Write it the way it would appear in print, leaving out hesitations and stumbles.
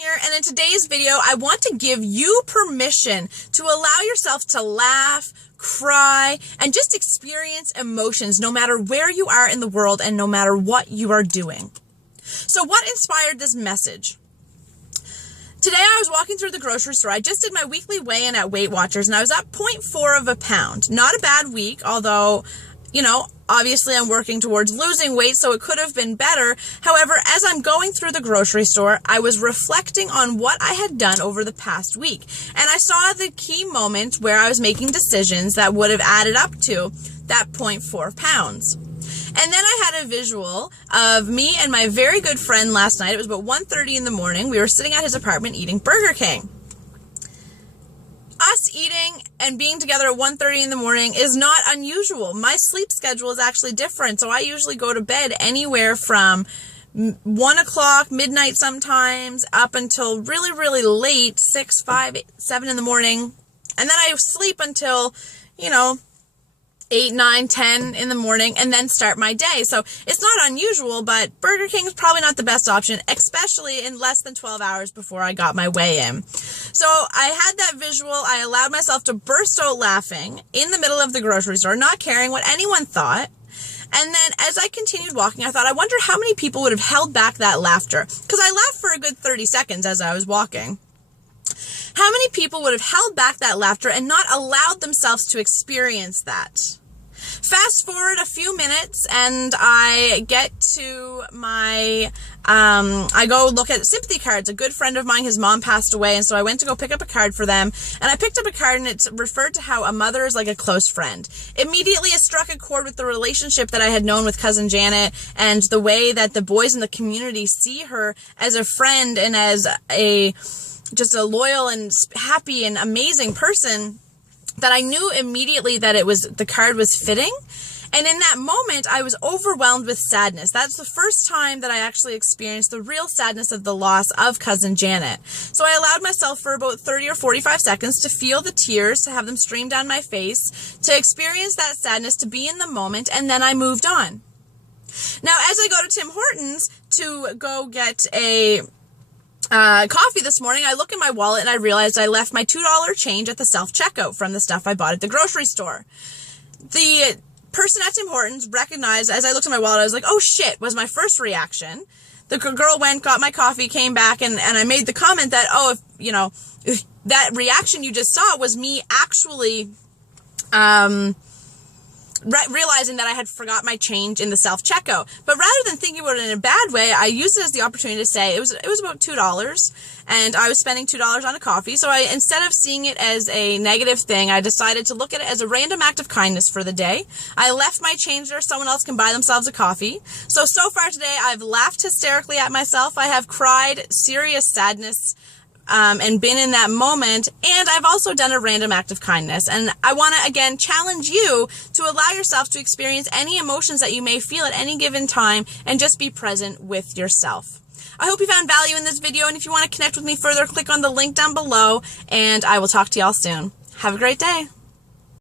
Here, and in today's video, I want to give you permission to allow yourself to laugh, cry, and just experience emotions no matter where you are in the world and no matter what you are doing. So what inspired this message? Today I was walking through the grocery store. I just did my weekly weigh-in at Weight Watchers and I was at 0.4 of a pound. Not a bad week, although, obviously I'm working towards losing weight, so it could have been better. However, as I'm going through the grocery store, I was reflecting on what I had done over the past week. And I saw the key moment where I was making decisions that would have added up to that 0.4 pounds. And then I had a visual of me and my very good friend last night. It was about 1:30 in the morning. We were sitting at his apartment eating Burger King. Us eating and being together at 1:30 in the morning is not unusual. My sleep schedule is actually different. So I usually go to bed anywhere from 1 o'clock, midnight sometimes, up until really, really late, 6, 5, 7 in the morning. And then I sleep until, 8, 9, 10 in the morning and then start my day. So it's not unusual, but Burger King is probably not the best option, especially in less than 12 hours before I got my weigh-in. So I had that visual. I allowed myself to burst out laughing in the middle of the grocery store, not caring what anyone thought. And then as I continued walking, I thought, I wonder how many people would have held back that laughter, because I laughed for a good 30 seconds as I was walking. How many people would have held back that laughter and not allowed themselves to experience that? Fast forward a few minutes and I get to my, I go look at sympathy cards. A good friend of mine, his mom passed away, and so I went to go pick up a card for them, and I picked up a card and it referred to how a mother is like a close friend. Immediately it struck a chord with the relationship that I had known with Cousin Janet and the way that the boys in the community see her as a friend and as just a loyal and happy and amazing person, that I knew immediately that the card was fitting. And in that moment, I was overwhelmed with sadness. That's the first time that I actually experienced the real sadness of the loss of Cousin Janet. So I allowed myself for about 30 or 45 seconds to feel the tears, to have them stream down my face, to experience that sadness, to be in the moment, and then I moved on. Now, as I go to Tim Hortons to go get a coffee this morning, I look in my wallet and I realized I left my $2 change at the self-checkout from the stuff I bought at the grocery store. The person at Tim Hortons recognized, as I looked at my wallet, I was like, oh shit, was my first reaction. The girl went, got my coffee, came back, and I made the comment that, if that reaction you just saw was me actually, realizing that I had forgot my change in the self-checkout. But rather than thinking about it in a bad way, I used it as the opportunity to say it was about $2 and I was spending $2 on a coffee. So instead of seeing it as a negative thing, I decided to look at it as a random act of kindness for the day. I left my change there. Someone else can buy themselves a coffee. So far today, I've laughed hysterically at myself. I have cried serious sadness and been in that moment, and I've also done a random act of kindness. And I want to, again, challenge you to allow yourself to experience any emotions that you may feel at any given time and just be present with yourself. I hope you found value in this video, and if you want to connect with me further, click on the link down below, and I will talk to y'all soon. Have a great day.